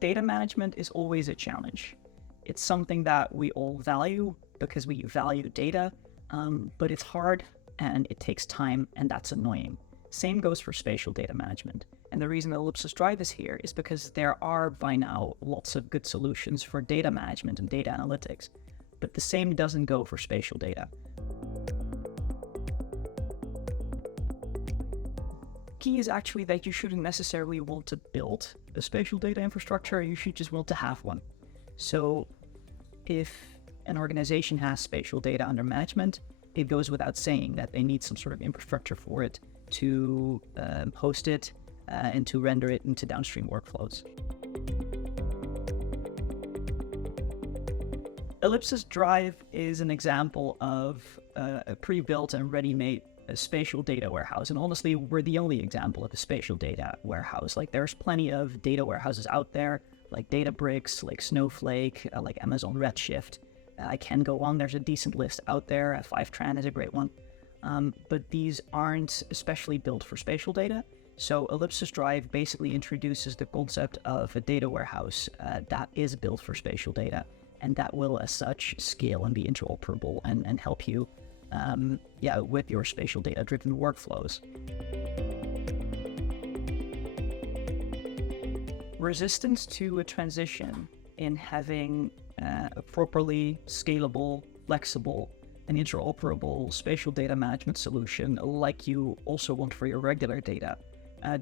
Data management is always a challenge. It's something that we all value because we value data, but it's hard and it takes time, and that's annoying. Same goes for spatial data management. And the reason Ellipsis Drive is here is because there are by now lots of good solutions for data management and data analytics, but the same doesn't go for spatial data. Key is actually that you shouldn't necessarily want to build a spatial data infrastructure, you should just want to have one. So if an organization has spatial data under management, it goes without saying that they need some sort of infrastructure for it to host it and to render it into downstream workflows. Ellipsis Drive is an example of a pre-built and ready-made spatial data warehouse. And honestly, we're the only example of a spatial data warehouse. Like, there's plenty of data warehouses out there, like Databricks, like Snowflake, like Amazon Redshift. I can go on, there's a decent list out there. Fivetran is a great one. But these aren't especially built for spatial data. So Ellipsis Drive basically introduces the concept of a data warehouse that is built for spatial data, and that will as such scale and be interoperable and help you with your spatial data-driven workflows. Resistance to a transition in having a properly scalable, flexible, and interoperable spatial data management solution like you also want for your regular data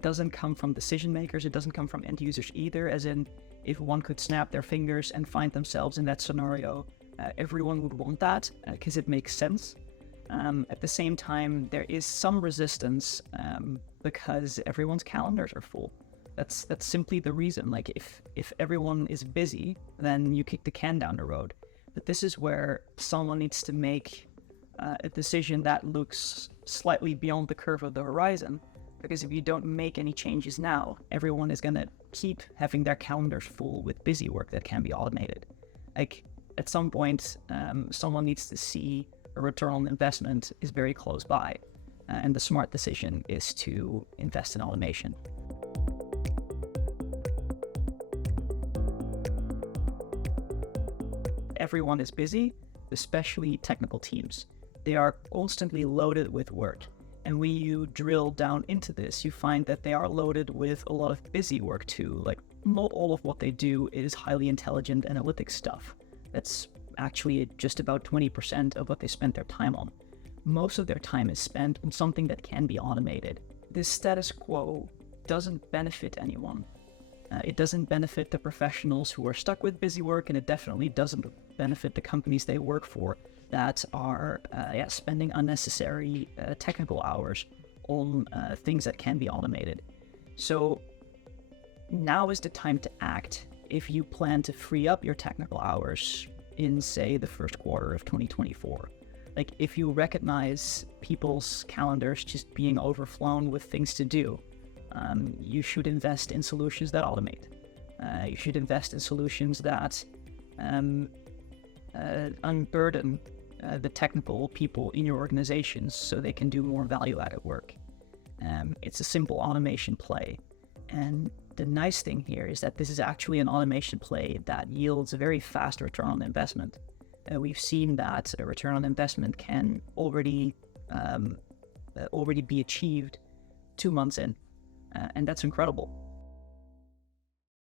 doesn't come from decision makers, it doesn't come from end users either, as in if one could snap their fingers and find themselves in that scenario, everyone would want that because it makes sense. At the same time, there is some resistance because everyone's calendars are full. That's simply the reason. Like, if everyone is busy, then you kick the can down the road. But this is where someone needs to make a decision that looks slightly beyond the curve of the horizon. Because if you don't make any changes now, everyone is going to keep having their calendars full with busy work that can be automated. Like, at some point, someone needs to see a return on investment is very close by. And the smart decision is to invest in automation. Everyone is busy, especially technical teams. They are constantly loaded with work. And when you drill down into this, you find that they are loaded with a lot of busy work too. Like, not all of what they do is highly intelligent analytics stuff. That's actually just about 20% of what they spend their time on. Most of their time is spent on something that can be automated. This status quo doesn't benefit anyone. It doesn't benefit the professionals who are stuck with busy work, and it definitely doesn't benefit the companies they work for that are spending unnecessary technical hours on things that can be automated. So now is the time to act if you plan to free up your technical hours in, say, the first quarter of 2024. Like, if you recognize people's calendars just being overflown with things to do, you should invest in solutions that automate. You should invest in solutions that unburden the technical people in your organizations so they can do more value-added work. It's a simple automation play. And the nice thing here is that this is actually an automation play that yields a very fast return on investment. We've seen that a return on investment can already be achieved 2 months in. And that's incredible.